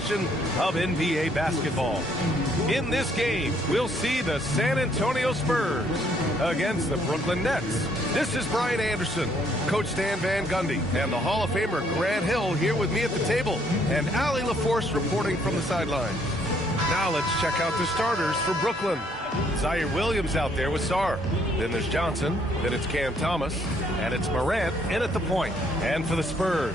celebration of NBA basketball. In this game, we'll see the San Antonio Spurs against the Brooklyn Nets. This is Brian Anderson, Coach Stan Van Gundy, and the Hall of Famer Grant Hill here with me at the table, and Allie LaForce reporting from the sidelines. Now let's check out the starters for Brooklyn. Zaire Williams out there with Sarr. Then there's Johnson. Then it's Cam Thomas. And it's Morant in at the point. And for the Spurs,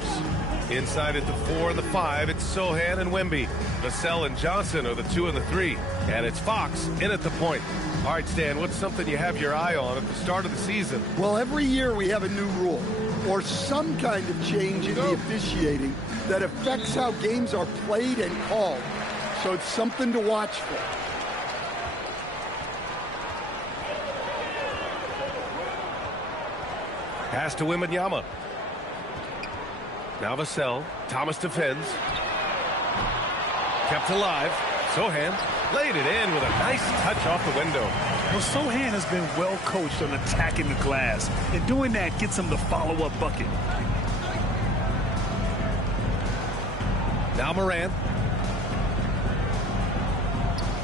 inside at the 4 and the 5, it's Sohan and Wemby. Vassell and Johnson are the 2 and the 3. And it's Fox in at the point. All right, Stan, what's something you have your eye on at the start of the season? Well, every year we have a new rule or some kind of change in the officiating that affects how games are played and called. So it's something to watch for. Pass to Wembanyama. Now Vassell. Thomas defends. Kept alive. Sohan laid it in with a nice touch off the window. Well, Sohan has been well coached on attacking the glass, and doing that gets him the follow-up bucket. Now Morant.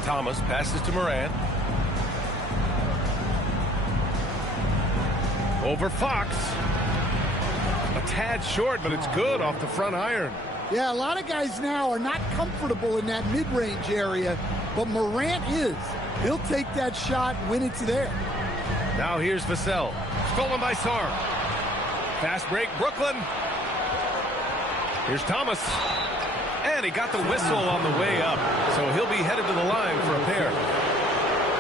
Thomas passes to Morant. Over Fox. A tad short, but it's good off the front iron. Yeah, a lot of guys now are not comfortable in that mid-range area, but Morant is. He'll take that shot when it's there. Now here's Vassell. Stolen by Sarr. Fast break, Brooklyn. Here's Thomas. And he got the whistle on the way up, so he'll be headed to the line for a pair.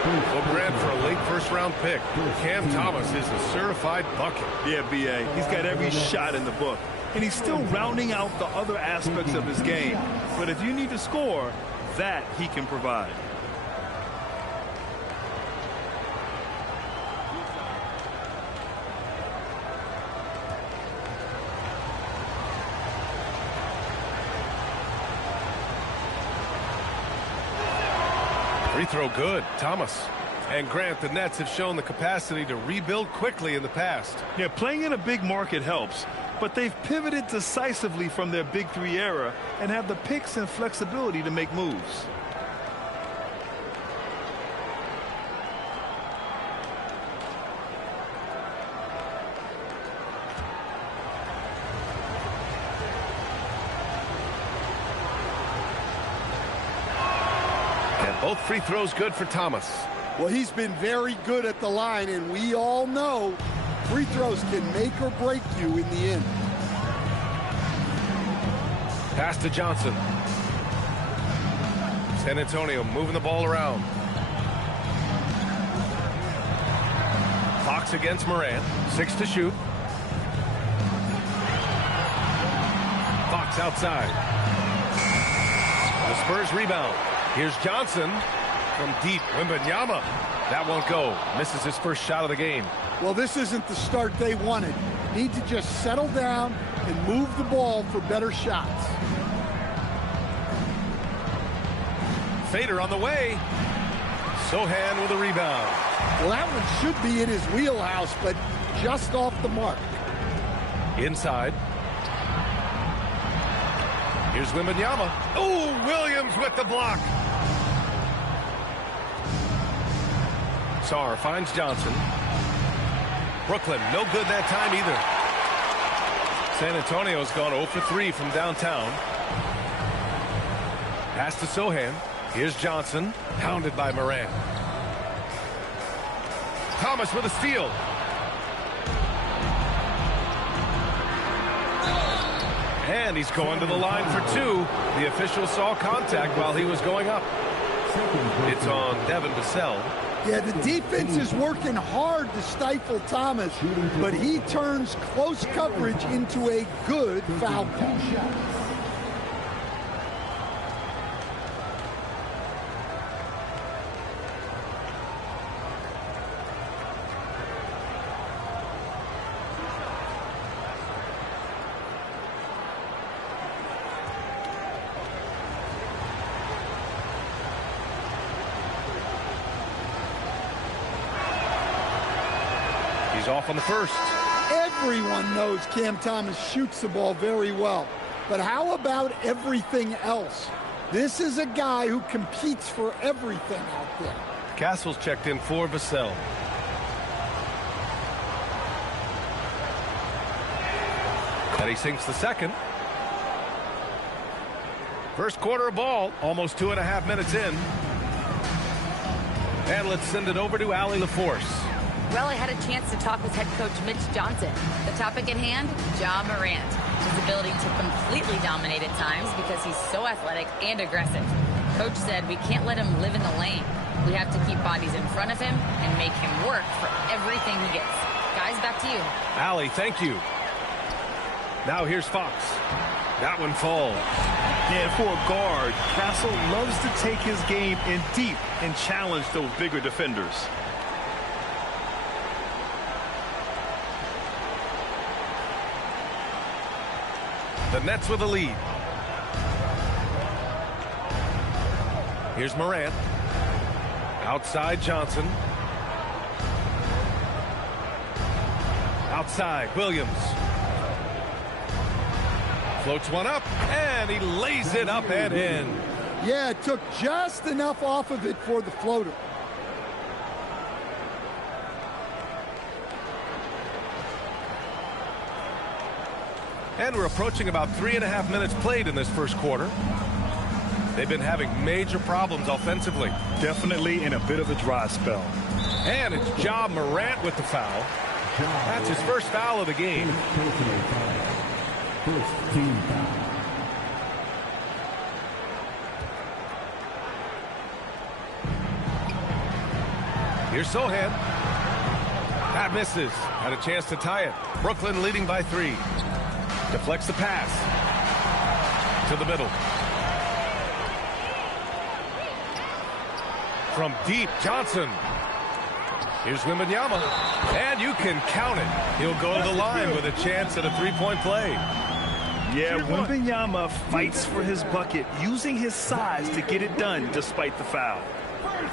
Well, Grant, for a late first-round pick, Cam Thomas is a certified bucket. Yeah, B.A. He's got every shot in the book. And he's still rounding out the other aspects of his game. But if you need to score, that he can provide. Free throw good. Thomas. And Grant, the Nets have shown the capacity to rebuild quickly in the past. Yeah, playing in a big market helps, but they've pivoted decisively from their Big Three era and have the picks and flexibility to make moves. Both free throws good for Thomas. Well, he's been very good at the line, and we all know free throws can make or break you in the end. Pass to Johnson. San Antonio moving the ball around. Fox against Morant. 6 to shoot. Fox outside. The Spurs rebound. Here's Johnson from deep. Wembanyama. That won't go. Misses his first shot of the game. Well, this isn't the start they wanted. Need to just settle down and move the ball for better shots. Fader on the way. Sohan with a rebound. Well, that one should be in his wheelhouse, but just off the mark. Inside. Here's Wembanyama. Oh, Williams with the block. Sarr finds Johnson. Brooklyn, no good that time either. San Antonio's gone 0 for 3 from downtown. Pass to Sohan. Here's Johnson, pounded by Morant. Thomas with a steal. And he's going to the line for 2. The official saw contact while he was going up. It's on Devin Vassell. Yeah, the defense is working hard to stifle Thomas, but he turns close coverage into a good foul call. He's off on the first. Everyone knows Cam Thomas shoots the ball very well. But how about everything else? This is a guy who competes for everything out there. Castle's checked in for Vassell. And he sinks the second. First quarter of ball, almost 2.5 minutes in. And let's send it over to Allie LaForce. Well, I had a chance to talk with head coach Mitch Johnson. The topic at hand, Ja Morant. His ability to completely dominate at times because he's so athletic and aggressive. Coach said we can't let him live in the lane. We have to keep bodies in front of him and make him work for everything he gets. Guys, back to you. Allie, thank you. Now here's Fox. That one falls. Yeah, and for a guard, Castle loves to take his game in deep and challenge those bigger defenders. The Nets with a lead. Here's Morant. Outside Johnson. Outside Williams. Floats one up, and he lays it up and in. Yeah, it took just enough off of it for the floater. And we're approaching about 3.5 minutes played in this first quarter. They've been having major problems offensively. Definitely in a bit of a dry spell. And it's Ja Morant with the foul. That's his first foul of the game. First team foul. Here's Sohan. That misses. Had a chance to tie it. Brooklyn leading by 3. Deflects the pass. To the middle. From deep, Johnson. Here's Wembanyama. And you can count it. He'll go to the line with a chance at a three-point play. Yeah, Wembanyama fights for his bucket, using his size to get it done despite the foul.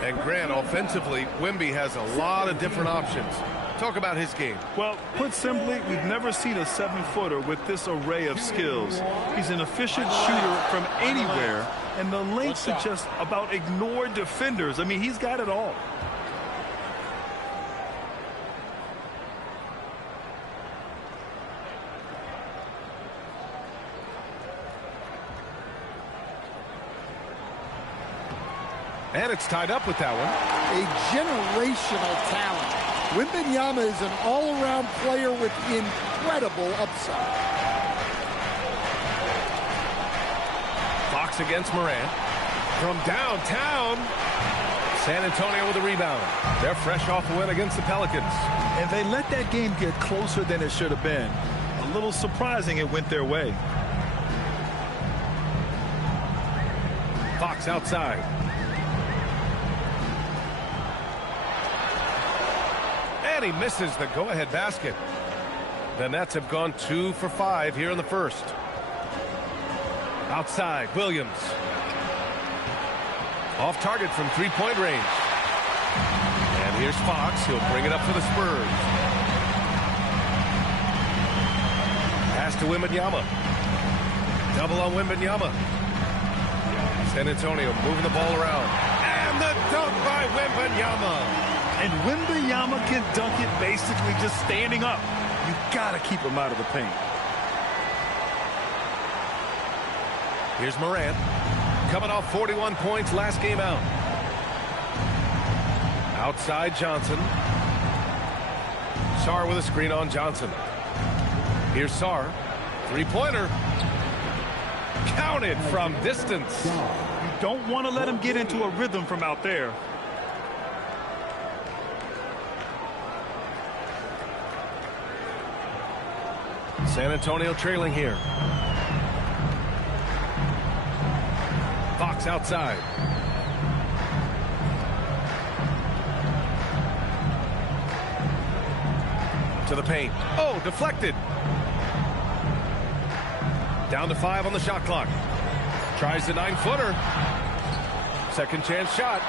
And Grant, offensively, Wemby has a lot of different options. Talk about his game. Well, put simply, we've never seen a 7-footer with this array of skills. He's an efficient shooter from anywhere, and the length to just about ignore defenders. I mean, he's got it all. And it's tied up with that one. A generational talent. Wembanyama is an all-around player with incredible upside. Fox against Morant. From downtown. San Antonio with a rebound. They're fresh off the win against the Pelicans. And they let that game get closer than it should have been. A little surprising it went their way. Fox outside. And he misses the go-ahead basket. The Nets have gone 2 for 5 here in the first. Outside, Williams. Off target from three-point range. And here's Fox. He'll bring it up for the Spurs. Pass to Wembanyama. Double on Wembanyama. San Antonio moving the ball around. And the dunk by Wembanyama. And Wembanyama can dunk it basically just standing up. You got to keep him out of the paint. Here's Morant. Coming off 41 points last game out. Outside Johnson. Sarr with a screen on Johnson. Here's Sarr. Three-pointer. Counted from distance. You don't want to let him get into a rhythm from out there. San Antonio trailing here. Fox outside. To the paint. Oh, deflected. Down to 5 on the shot clock. Tries the 9-footer. Second chance shot.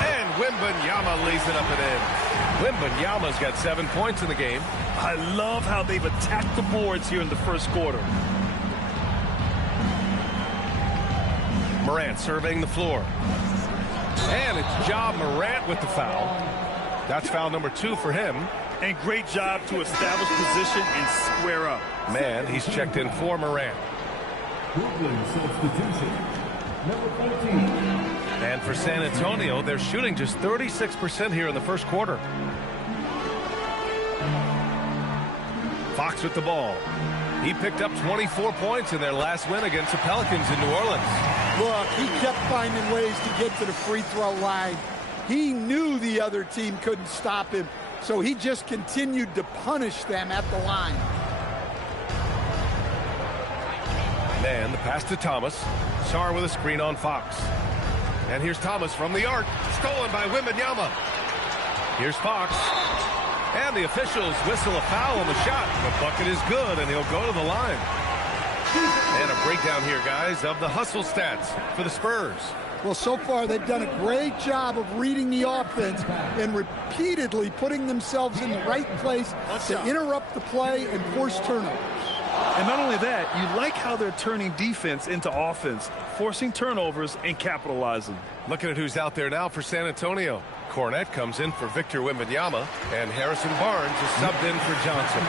And Wembanyama lays it up and in. Wembanyama's got 7 points in the game. I love how they've attacked the boards here in the first quarter. Morant surveying the floor. And it's Ja Morant with the foul. That's foul number 2 for him. And great job to establish position and square up. Man, he's checked in for Morant. Brooklyn substitution. Number 14. And for San Antonio, they're shooting just 36% here in the first quarter. Fox with the ball. He picked up 24 points in their last win against the Pelicans in New Orleans. Look, he kept finding ways to get to the free throw line. He knew the other team couldn't stop him, so he just continued to punish them at the line. Man, the pass to Thomas. Sarr with a screen on Fox. And here's Thomas from the arc. Stolen by Wembanyama. Here's Fox. And the officials whistle a foul on the shot. The bucket is good, and he'll go to the line. And a breakdown here, guys, of the hustle stats for the Spurs. Well, so far they've done a great job of reading the offense and repeatedly putting themselves in the right place to interrupt the play and force turnovers. And not only that, you like how they're turning defense into offense, forcing turnovers and capitalizing. Looking at who's out there now for San Antonio. Cornette comes in for Victor Wembanyama, and Harrison Barnes is subbed in for Johnson.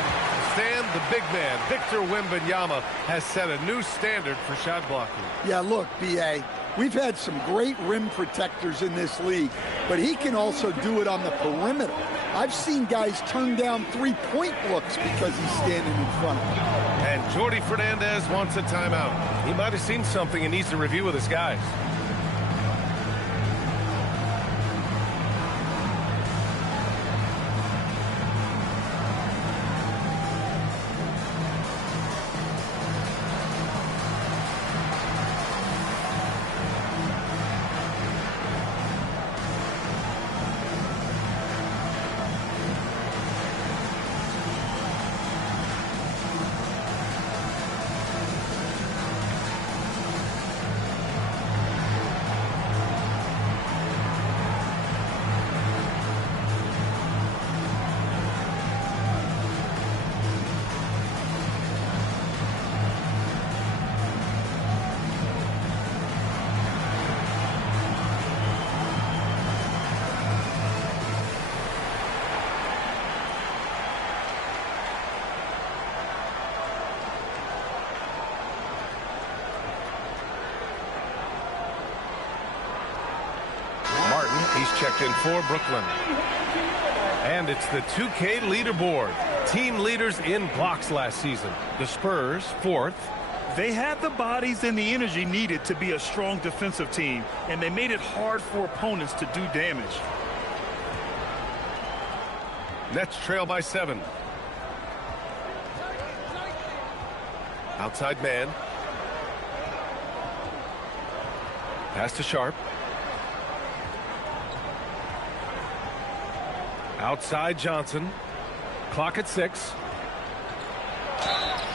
Stan, the big man, Victor Wembanyama, has set a new standard for shot blocking. Yeah, look, B.A., we've had some great rim protectors in this league, but he can also do it on the perimeter. I've seen guys turn down three-point looks because he's standing in front of them. And Jordi Fernandez wants a timeout. He might have seen something and needs to review with his guys. He's checked in for Brooklyn. And it's the 2K leaderboard. Team leaders in blocks last season. The Spurs, 4th. They had the bodies and the energy needed to be a strong defensive team, and they made it hard for opponents to do damage. Nets trail by 7. Outside man. Pass to Sharp. Outside Johnson. Clock at 6.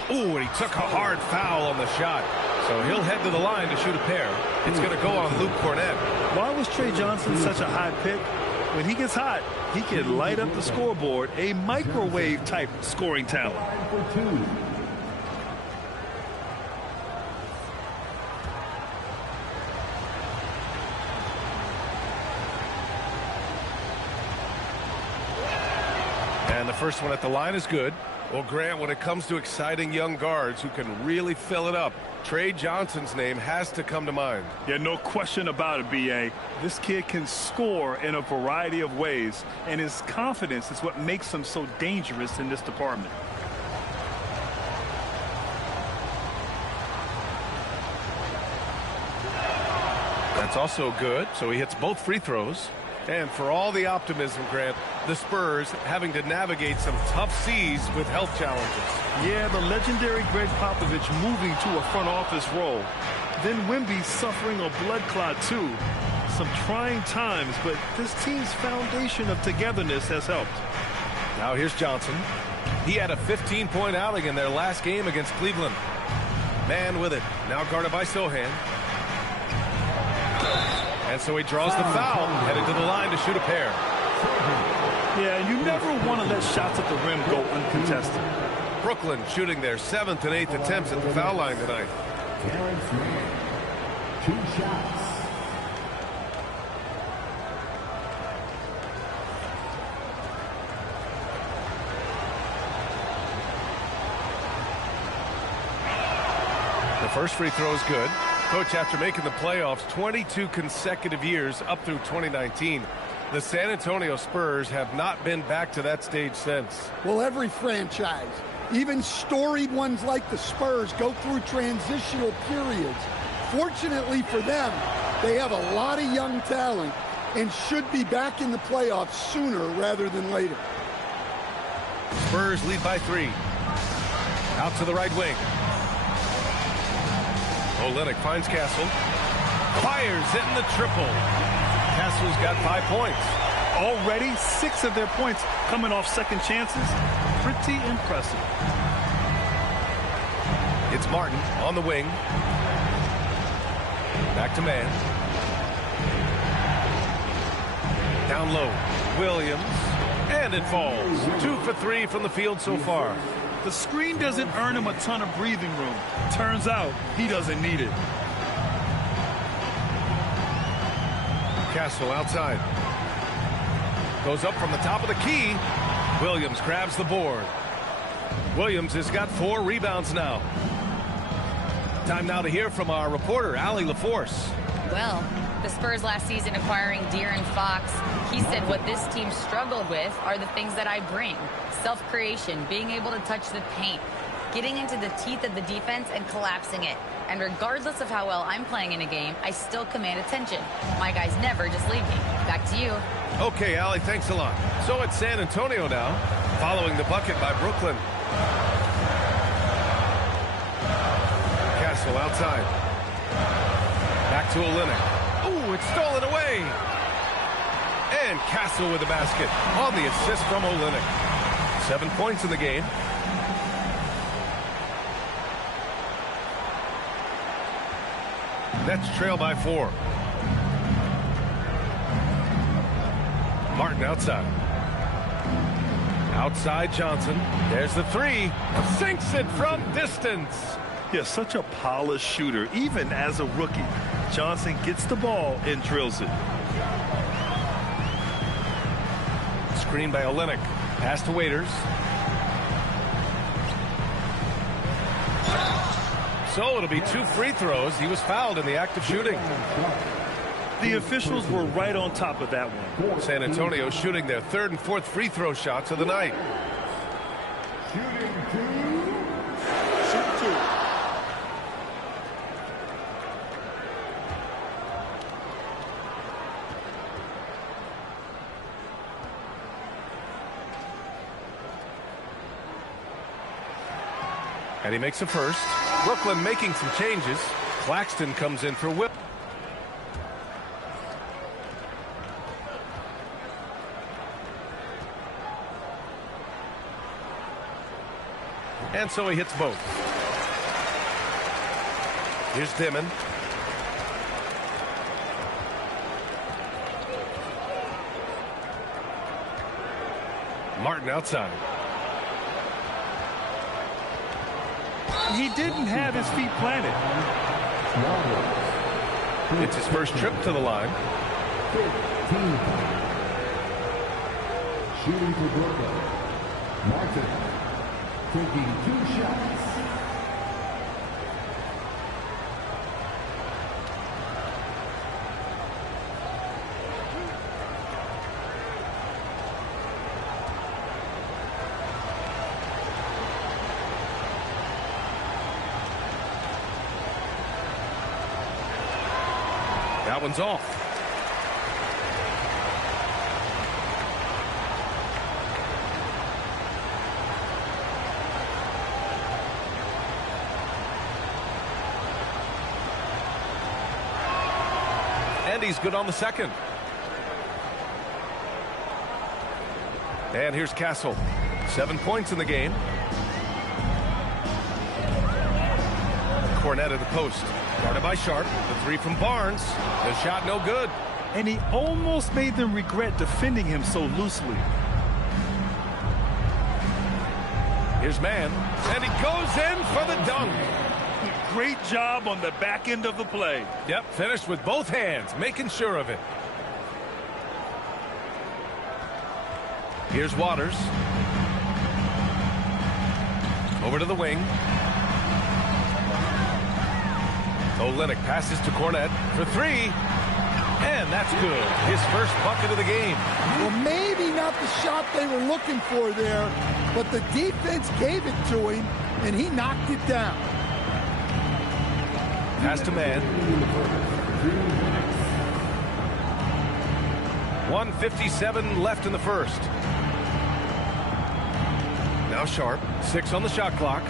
Ooh, and he took a hard foul on the shot. So he'll head to the line to shoot a pair. It's going to go on Luke Cornette. Why was Trey Johnson such a high pick? When he gets hot, he can light up the scoreboard, a microwave-type scoring talent. And the first one at the line is good. Well, Grant, when it comes to exciting young guards who can really fill it up, Trey Johnson's name has to come to mind. Yeah, no question about it, B.A. This kid can score in a variety of ways, and his confidence is what makes him so dangerous in this department. That's also good, so he hits both free throws. And for all the optimism, Grant, the Spurs having to navigate some tough seas with health challenges. Yeah, the legendary Greg Popovich moving to a front office role. Then Wemby suffering a blood clot too. Some trying times, but this team's foundation of togetherness has helped. Now here's Johnson. He had a 15-point outing in their last game against Cleveland. Man with it. Now guarded by Sohan. And so he draws the foul, headed to the line to shoot a pair. Yeah, you never want to let shots at the rim go uncontested. Brooklyn shooting their 7th and 8th attempts at the foul line tonight. 2 shots. The first free throw is good. Coach, after making the playoffs 22 consecutive years up through 2019, the San Antonio Spurs have not been back to that stage since. Well, every franchise, even storied ones like the Spurs, go through transitional periods. Fortunately for them, they have a lot of young talent and should be back in the playoffs sooner rather than later. Spurs lead by 3. Out to the right wing. Olynyk finds Castle. Fires in the triple. Castle's got 5 points. Already 6 of their points coming off second chances. Pretty impressive. It's Martin on the wing. Back to man. Down low. Williams. And it falls. 2 for 3 from the field so far. The screen doesn't earn him a ton of breathing room. Turns out he doesn't need it. Castle outside. Goes up from the top of the key. Williams grabs the board. Williams has got 4 rebounds now. Time now to hear from our reporter, Allie LaForce. Well, the Spurs last season acquiring De'Aaron Fox, he said what this team struggled with are the things that I bring. Self-creation, being able to touch the paint, getting into the teeth of the defense and collapsing it. And regardless of how well I'm playing in a game, I still command attention. My guys never just leave me. Back to you. Okay, Allie, thanks a lot. So it's San Antonio now, following the bucket by Brooklyn. Castle outside. Back to Olynyk. Ooh, it's stolen away. And Castle with the basket on the assist from Olynyk. 7 points in the game. Nets trail by 4. Martin outside. Outside Johnson. There's the 3. Sinks it from distance. Yeah, such a polished shooter, even as a rookie. Johnson gets the ball and drills it. Screen by Olynyk. Pass to Waiters. So it'll be 2 free throws. He was fouled in the act of shooting. The officials were right on top of that one. San Antonio shooting their 3rd and 4th free throw shots of the night. Shooting 2. Shoot 2. And he makes the first. Brooklyn making some changes. Claxton comes in for Will. And so he hits both. Here's Dimon. Martin outside. He didn't have his feet planted. It's his first trip to the line. 15. Shooting for Brooklyn. Martin taking 2 shots. That one's off. And he's good on the second. And here's Castle. 7 points in the game. Cornette at the post. Guarded by Sharp. The 3 from Barnes. The shot no good. And he almost made them regret defending him so loosely. Here's Mann. And he goes in for the dunk. great job on the back end of the play. Yep, finished with both hands, making sure of it. Here's Waters. Over to the wing. Olynyk passes to Cornette for three. And that's good. His first bucket of the game. Well, maybe not the shot they were looking for there, but the defense gave it to him, and he knocked it down. Pass to man. 1:57 left in the first. Now Sharp. 6 on the shot clock.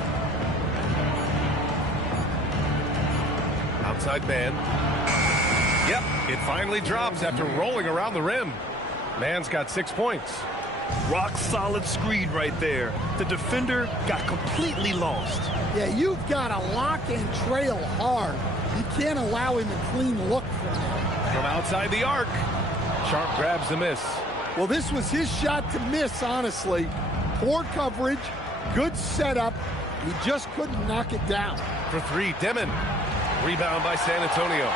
Outside man. Yep, it finally drops after rolling around the rim. Man's got 6 points. Rock solid screen right there. The defender got completely lost. Yeah, you've got to lock and trail hard. You can't allow him a clean look from there. From outside the arc, Sharp grabs the miss. Well, this was his shot to miss, honestly. Poor coverage, good setup. He just couldn't knock it down. For three, Demon. Rebound by San Antonio.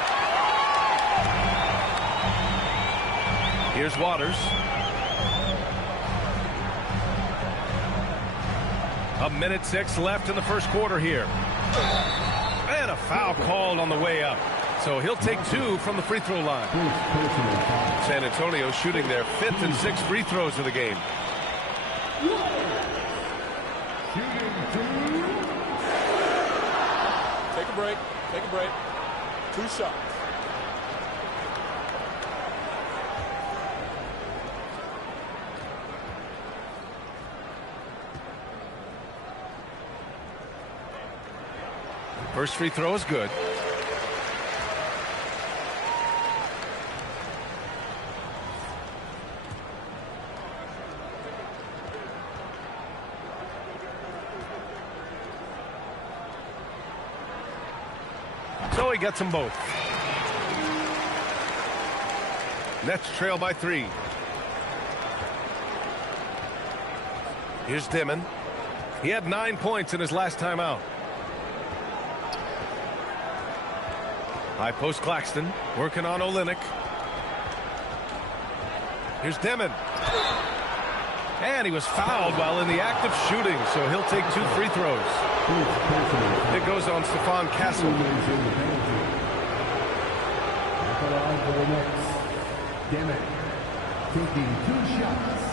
Here's Waters. A minute 6 left in the first quarter here. And a foul called on the way up. So he'll take 2 from the free throw line. San Antonio shooting their 5th and 6th free throws of the game. Take a break. Take a break. 2 shots. First free throw is good. So he gets them both. Nets trail by 3. Here's Dimon. He had 9 points in his last time out. High post Claxton, working on Olynyk. Here's Demon. And he was fouled while in the act of shooting, so he'll take 2 free throws. It goes on Stephon Castle. Demon taking 2 shots.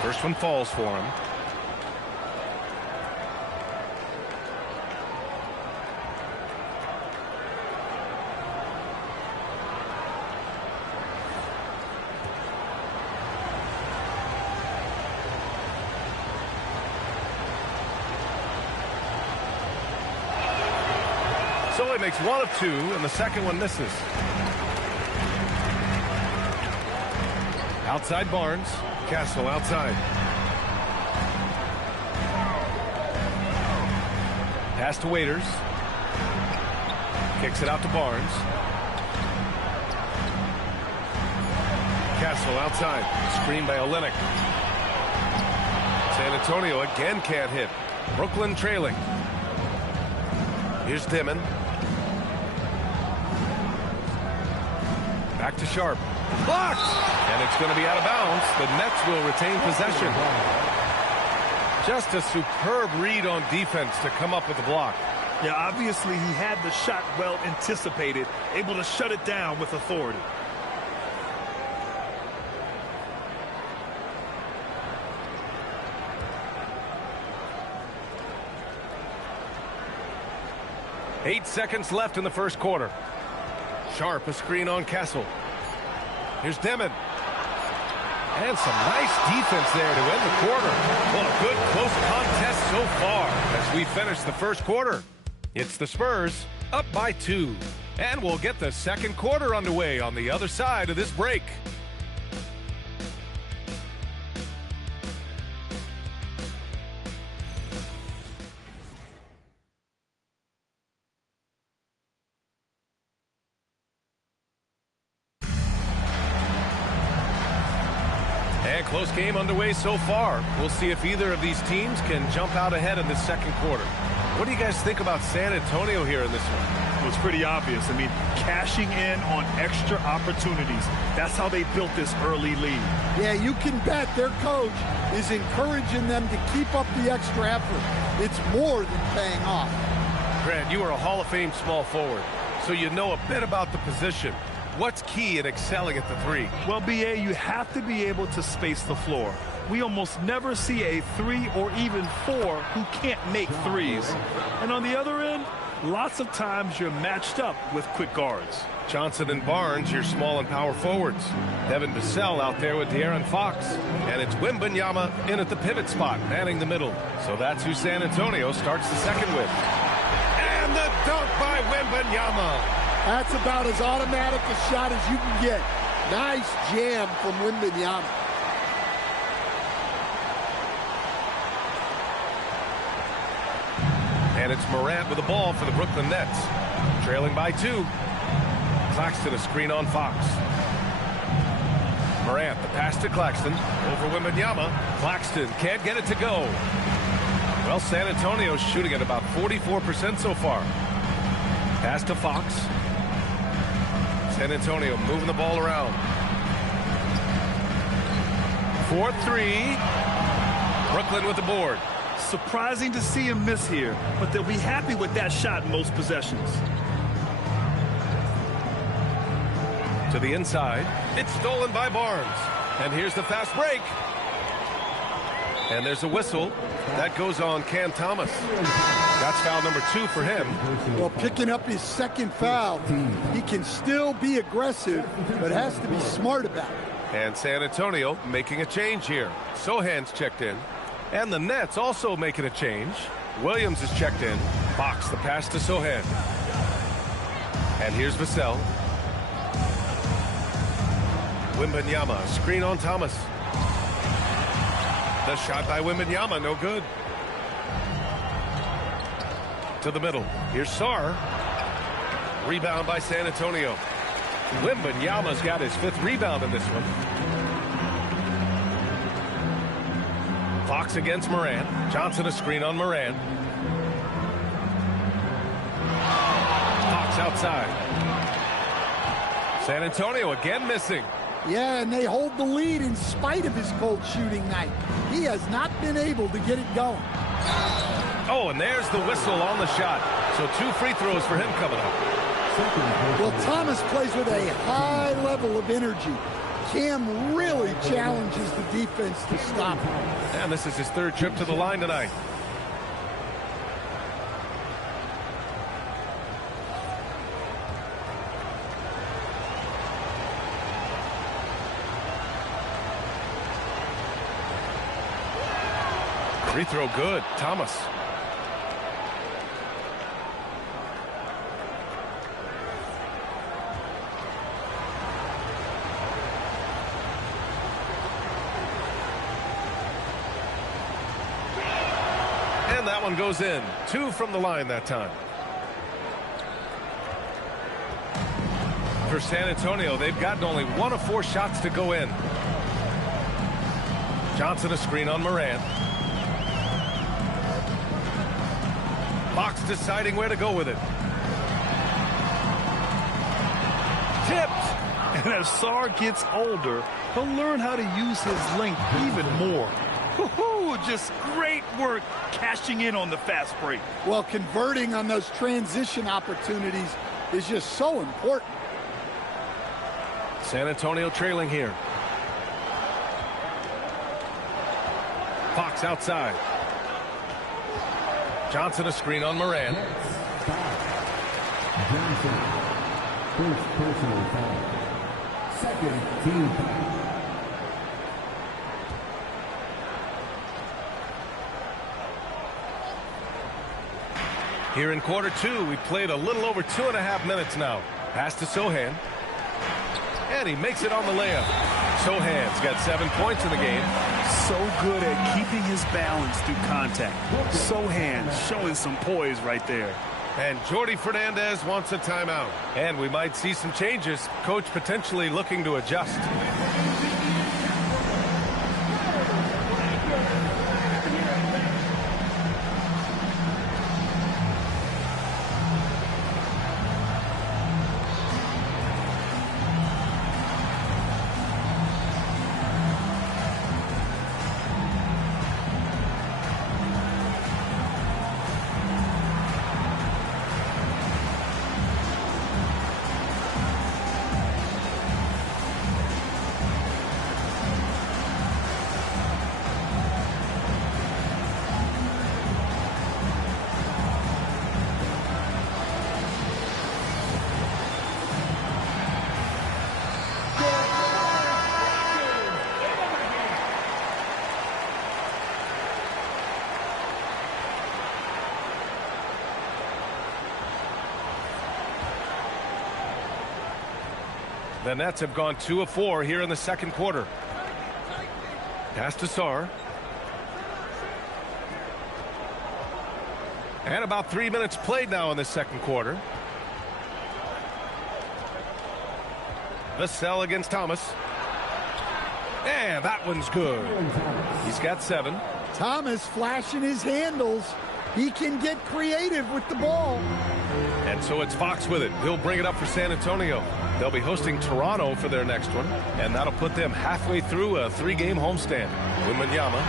First one falls for him. So he makes 1 of 2, and the second one misses. Outside Barnes. Castle outside. Pass to Waiters. Kicks it out to Barnes. Castle outside. Screen by Olynyk. San Antonio again can't hit. Brooklyn trailing. Here's Dimon. Back to Sharp. Blocked! And it's going to be out of bounds. The Nets will retain possession. Just a superb read on defense to come up with the block. Yeah, obviously he had the shot well anticipated, able to shut it down with authority. Eight seconds left in the first quarter. Sharp, a screen on Castle. Here's Demon. And some nice defense there to end the quarter. Well, a good close contest so far as we finish the first quarter. It's the Spurs up by 2. And we'll get the second quarter underway on the other side of this break. And close game underway so far. We'll see if either of these teams can jump out ahead in the second quarter. What do you guys think about San Antonio here in this one? Well, it's pretty obvious. I mean, cashing in on extra opportunities. That's how they built this early lead. Yeah, you can bet their coach is encouraging them to keep up the extra effort. It's more than paying off. Grant, you are a Hall of Fame small forward, so you know a bit about the position. What's key in excelling at the three? Well, B.A., you have to be able to space the floor. We almost never see a 3 or even 4 who can't make threes. And on the other end, lots of times you're matched up with quick guards. Johnson and Barnes, your small and power forwards. Devin Vassell out there with De'Aaron Fox. And it's Wembanyama in at the pivot spot, manning the middle. So that's who San Antonio starts the second with. And the dunk by Wembanyama. That's about as automatic a shot as you can get. Nice jam from Wembanyama. And it's Morant with the ball for the Brooklyn Nets. Trailing by 2. Claxton a screen on Fox. Morant, the pass to Claxton. Over Wembanyama. Claxton can't get it to go. Well, San Antonio's shooting at about 44% so far. Pass to Fox. San Antonio moving the ball around. 4-3. Brooklyn with the board. Surprising to see him miss here, but they'll be happy with that shot in most possessions. To the inside. It's stolen by Barnes. And here's the fast break. And there's a whistle. That goes on Cam Thomas. That's foul number 2 for him. Well, picking up his second foul, he can still be aggressive, but has to be smart about it. And San Antonio making a change here. Sohan's checked in. And the Nets also making a change. Williams is checked in. Fox the pass to Sohan. And here's Vassell. Wembanyama, screen on Thomas. The shot by Wembanyama, no good. To the middle. Here's Sarr. Rebound by San Antonio. Wembanyama's got his 5th rebound in this one. Fox against Morant. Johnson a screen on Morant. Fox outside. San Antonio again missing. Yeah, and they hold the lead in spite of his cold shooting night. He has not been able to get it going. Oh, and there's the whistle on the shot. So 2 free throws for him coming up. Well, Thomas plays with a high level of energy. Cam really challenges the defense to stop him. And this is his 3rd trip to the line tonight. Free throw good. Thomas. And that one goes in. 2 from the line that time. For San Antonio, they've gotten only 1 of 4 shots to go in. Johnson a screen on Morant. Fox deciding where to go with it. Tipped. And as Sarr gets older, he'll learn how to use his length even more. Just great work cashing in on the fast break. Well, converting on those transition opportunities is just so important. San Antonio trailing here. Fox outside. Johnson a screen on Morant. Johnson, 1st personal foul. 2nd team foul. Here in quarter 2, we played a little over 2.5 minutes now. Pass to Sohan. And he makes it on the layup. Sohan's got 7 points in the game. So good at keeping his balance through contact. Sohan showing some poise right there. And Jordi Fernandez wants a timeout. And we might see some changes. Coach potentially looking to adjust. The Nets have gone 2 of 4 here in the second quarter. Pass to Sarr. And about 3 minutes played now in the second quarter. Vassell against Thomas. And that one's good. He's got 7. Thomas flashing his handles. He can get creative with the ball. And so it's Fox with it. He'll bring it up for San Antonio. They'll be hosting Toronto for their next one. And that'll put them halfway through a 3-game homestand. Wembanyama.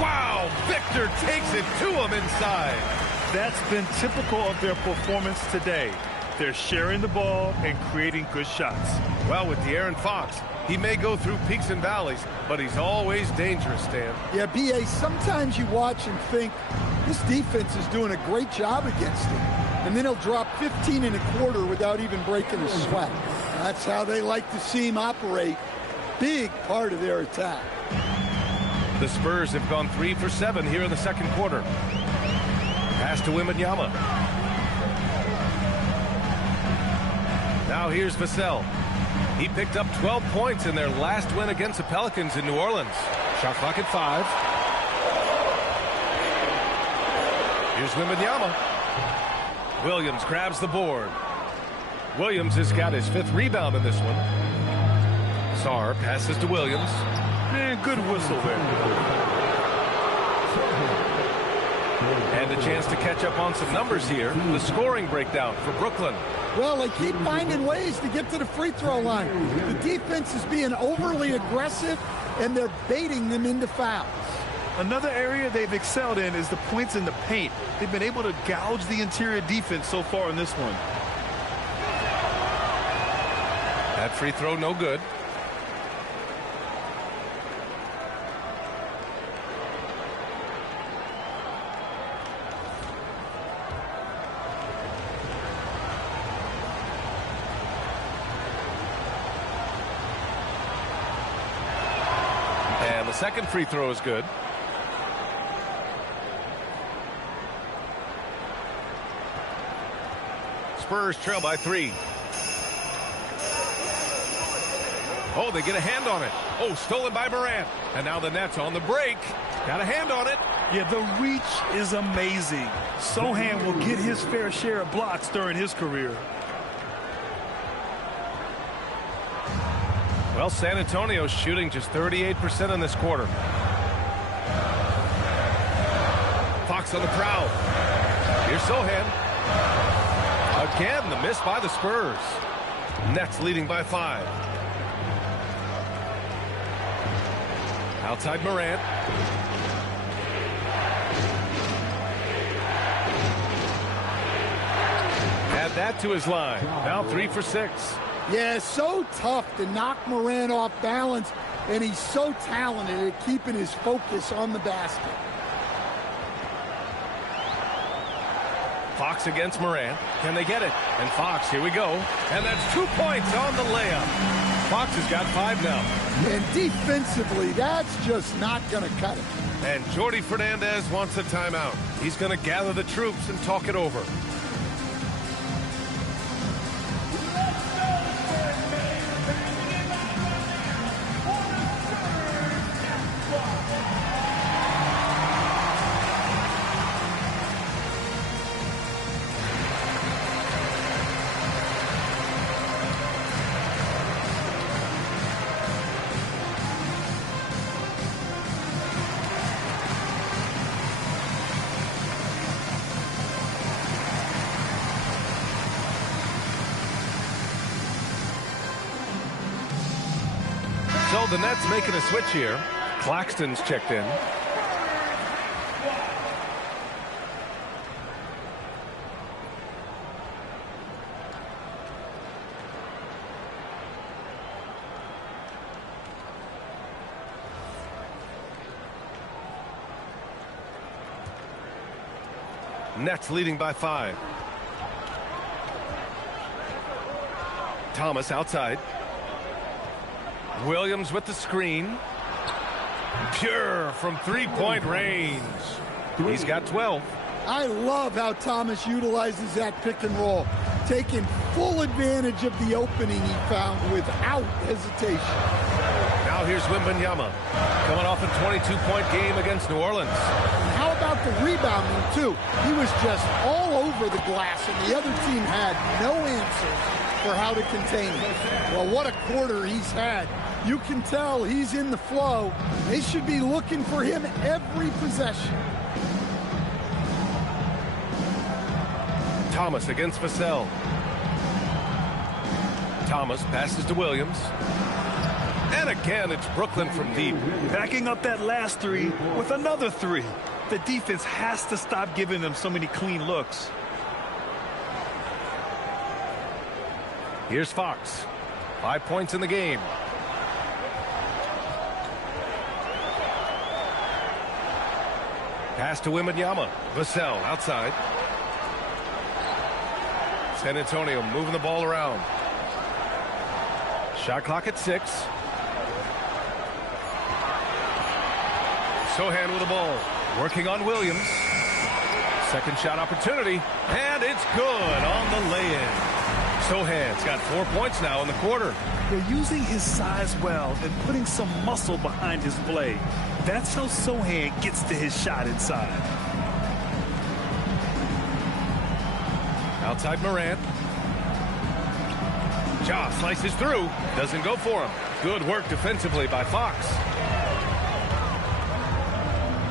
Wow! Victor takes it to him inside. That's been typical of their performance today. They're sharing the ball and creating good shots. Well, with De'Aaron Fox, he may go through peaks and valleys, but he's always dangerous, Stan. Yeah, B.A., sometimes you watch and think, this defense is doing a great job against him. And then he'll drop 15 and a quarter without even breaking a sweat. That's how they like to see him operate. Big part of their attack. The Spurs have gone 3 for 7 here in the second quarter. Pass to Wembanyama. Now here's Vassell. He picked up 12 points in their last win against the Pelicans in New Orleans. Shot clock at 5. Here's Wembanyama. Williams grabs the board. Williams has got his 5th rebound in this one. Sarr passes to Williams. Man, good whistle there. And a chance to catch up on some numbers here. The scoring breakdown for Brooklyn. Well, they keep finding ways to get to the free throw line. The defense is being overly aggressive, and they're baiting them into fouls. Another area they've excelled in is the points in the paint. They've been able to gouge the interior defense so far in this one. That free throw no good. And the second free throw is good. Spurs trail by 3. Oh, they get a hand on it. Oh, stolen by Morant. And now the Nets on the break. Got a hand on it. Yeah, the reach is amazing. Sohan will get his fair share of blocks during his career. Well, San Antonio's shooting just 38% in this quarter. Fox on the prowl. Here's Sohan. Again, the miss by the Spurs. Nets leading by 5. Outside Morant. Add that to his line. Now 3 for 6. Yeah, so tough to knock Morant off balance, and he's so talented at keeping his focus on the basket. Fox against Morant. Can they get it? And Fox, here we go. And that's 2 points on the layup. Fox has got 5 now. And defensively, that's just not going to cut it. And Jordi Fernandez wants a timeout. He's going to gather the troops and talk it over. So the Nets making a switch here. Claxton's checked in. Nets leading by 5. Thomas outside. Williams with the screen. Pure from three-point range. He's got 12. I love how Thomas utilizes that pick and roll. taking full advantage of the opening he found without hesitation. Now here's Wembanyama, coming off a 22-point game against New Orleans. And how about the rebounding, too? He was just all over the glass, and the other team had no answers for how to contain him. Well, what a quarter he's had. You can tell he's in the flow. They should be looking for him every possession. Thomas against Vassell. Thomas passes to Williams. And again, it's Brooklyn from deep. Backing up that last three with another three. The defense has to stop giving them so many clean looks. Here's Fox. 5 points in the game. Pass to Wembanyama. Vassell outside. San Antonio moving the ball around. Shot clock at 6. Sohan with the ball. Working on Williams. Second shot opportunity. And it's good on the lay-in. Sohan's got 4 points now in the quarter. They're using his size well and putting some muscle behind his play. That's how Sohan gets to his shot inside. Outside Morant. Ja slices through. Doesn't go for him. Good work defensively by Fox.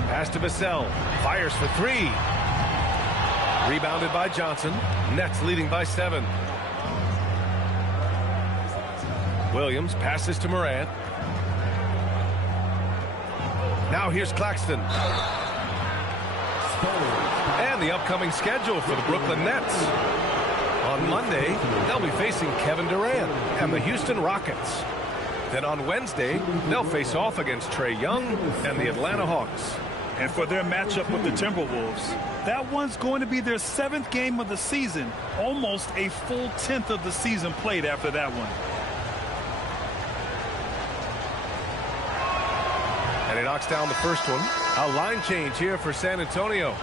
Pass to Vassell. Fires for 3. Rebounded by Johnson. Nets leading by 7. Williams passes to Morant. Now here's Claxton. And the upcoming schedule for the Brooklyn Nets. On Monday, they'll be facing Kevin Durant and the Houston Rockets. Then on Wednesday, they'll face off against Trae Young and the Atlanta Hawks. And for their matchup with the Timberwolves, that one's going to be their 7th game of the season. Almost a full 10th of the season played after that one. And he knocks down the first one. A line change here for San Antonio.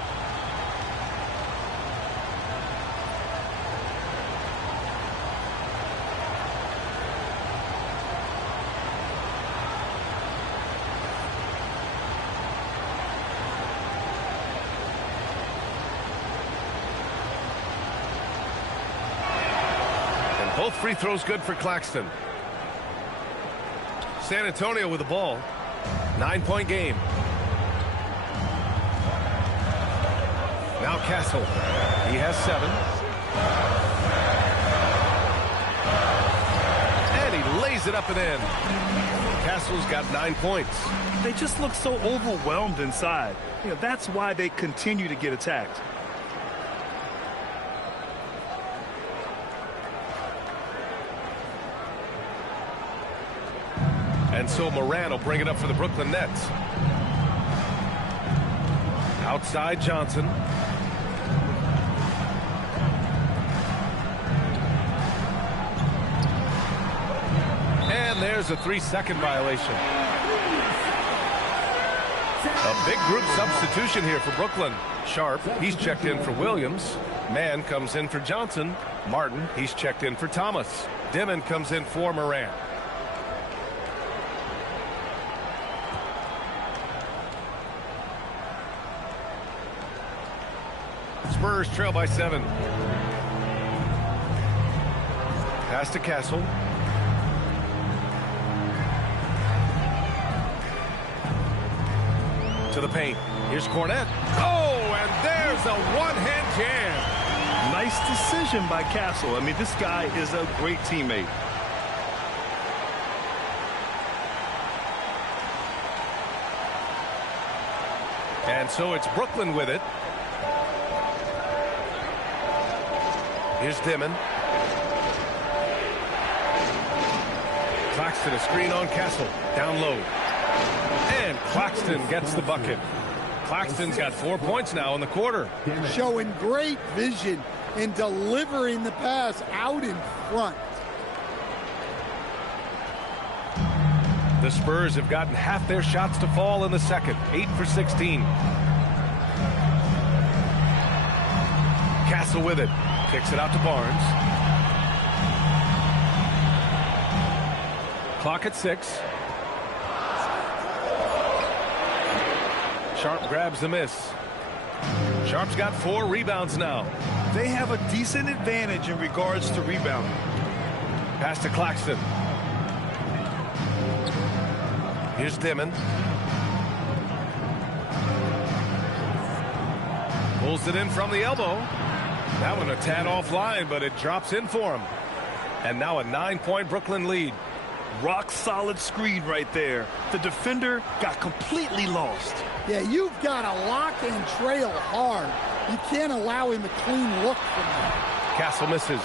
And both free throws good for Claxton. San Antonio with the ball. 9-point game. Now Castle. He has 7. And he lays it up and in. Castle's got 9 points. They just look so overwhelmed inside. You know, that's why they continue to get attacked. And so Moran will bring it up for the Brooklyn Nets. Outside Johnson. And there's a 3-second violation. A big group substitution here for Brooklyn. Sharp, he's checked in for Williams. Mann comes in for Johnson. Martin, he's checked in for Thomas. Dimon comes in for Moran. Spurs trail by 7. Pass to Castle. To the paint. Here's Cornette. Oh, and there's a one-hand jam. Nice decision by Castle. I mean, this guy is a great teammate. And so it's Brooklyn with it. Here's Dimon. Claxton, a screen on Castle. Down low. And Claxton gets the bucket. Claxton's got 4 points now in the quarter. Showing great vision and delivering the pass out in front. The Spurs have gotten half their shots to fall in the second. 8 for 16. Castle with it. Kicks it out to Barnes. Clock at 6. Sharp grabs the miss. Sharp's got 4 rebounds now. They have a decent advantage in regards to rebounding. Pass to Claxton. Here's Dimon. Pulls it in from the elbow. That one a tad offline, but it drops in for him. And now a 9-point Brooklyn lead. Rock solid screen right there. The defender got completely lost. Yeah, you've got to lock and trail hard. You can't allow him a clean look from that. Castle misses.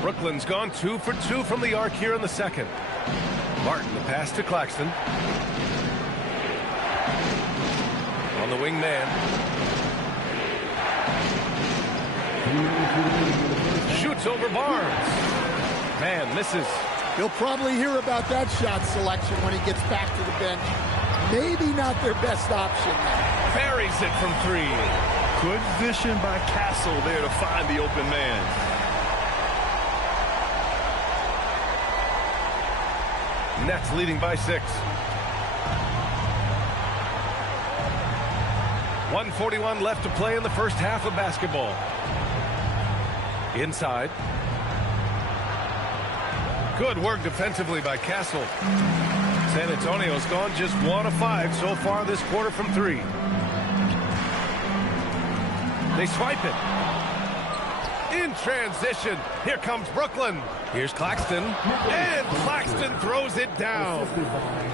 Brooklyn's gone 2 for 2 from the arc here in the second. Martin, the pass to Claxton. On the wing man. Shoots over Barnes. Man, misses. He'll probably hear about that shot selection when he gets back to the bench. Maybe not their best option. Buries it from 3. Good vision by Castle there to find the open man. Nets leading by 6. 1:41 left to play in the first half of basketball. Inside. Good work defensively by Castle. San Antonio's gone just 1 of 5 so far this quarter from 3. They swipe it. In transition, here comes Brooklyn. Here's Claxton, and Claxton throws it down.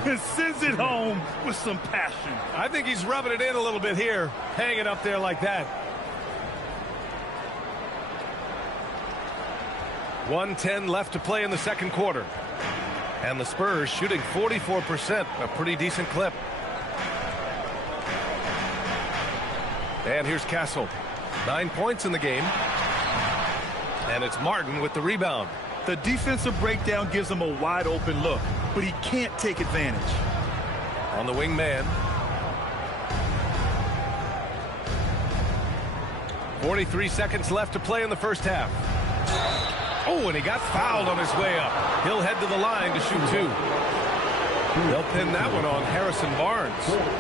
And sends it home with some passion. I think he's rubbing it in a little bit here. Hang it up there like that. 1:10 left to play in the second quarter. And the Spurs shooting 44%, a pretty decent clip. And here's Castle. 9 points in the game. And it's Martin with the rebound. The defensive breakdown gives him a wide open look, but he can't take advantage. On the wing man. 43 seconds left to play in the first half. Oh, and he got fouled on his way up. He'll head to the line to shoot 2. They'll pin that one on Harrison Barnes.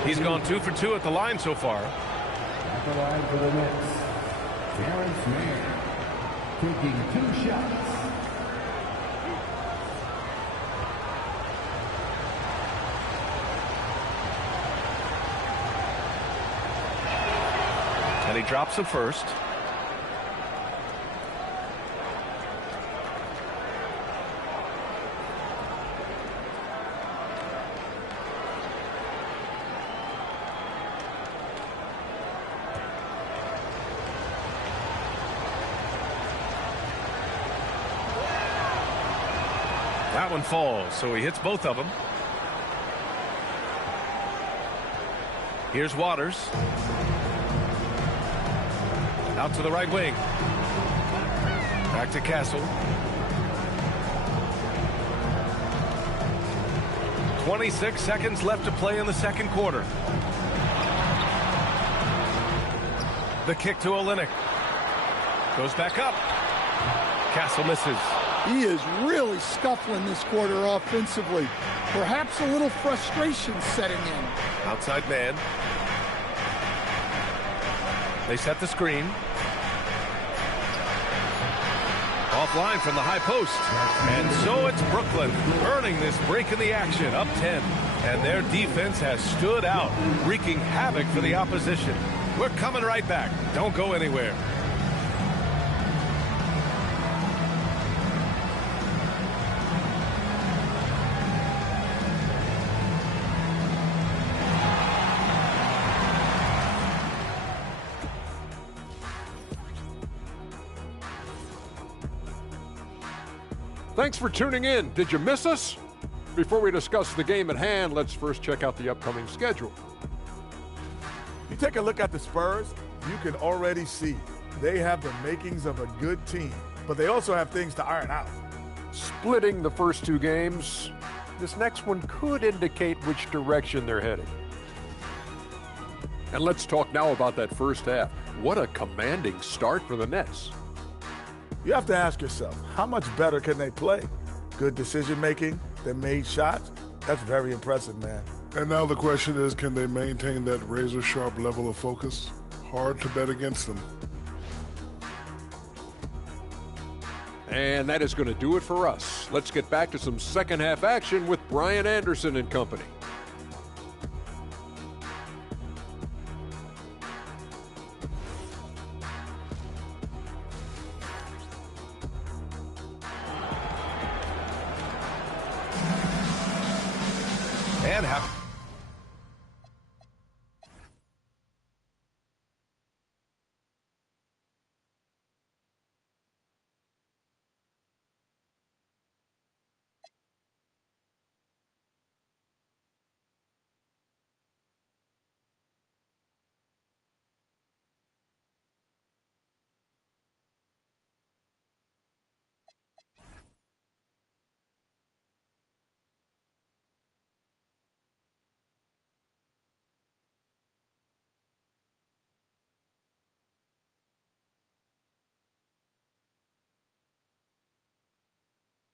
He's gone 2 for 2 at the line so far. At the line for the Nets, Terrence Mann, taking 2 shots. And he drops the first. That one falls, so he hits both of them. Here's Waters. Out to the right wing. Back to Castle. 26 seconds left to play in the second quarter. The kick to Olynyk. Goes back up. Castle misses. He is really scuffling this quarter offensively. Perhaps a little frustration setting in. Outside man. They set the screen. Offline from the high post. And so it's Brooklyn earning this break in the action, up 10. And their defense has stood out, wreaking havoc for the opposition. We're coming right back. Don't go anywhere. Thanks for tuning in. Did you miss us? Before we discuss the game at hand, let's first check out the upcoming schedule. You take a look at the Spurs, you can already see they have the makings of a good team, but they also have things to iron out. Splitting the first 2 games, this next one could indicate which direction they're headed. And let's talk now about that first half. What a commanding start for the Nets. You have to ask yourself, how much better can they play? Good decision making, they made shots. That's very impressive, man. And now the question is, can they maintain that razor-sharp level of focus? Hard to bet against them. And that is going to do it for us. Let's get back to some second half action with Brian Anderson and company. And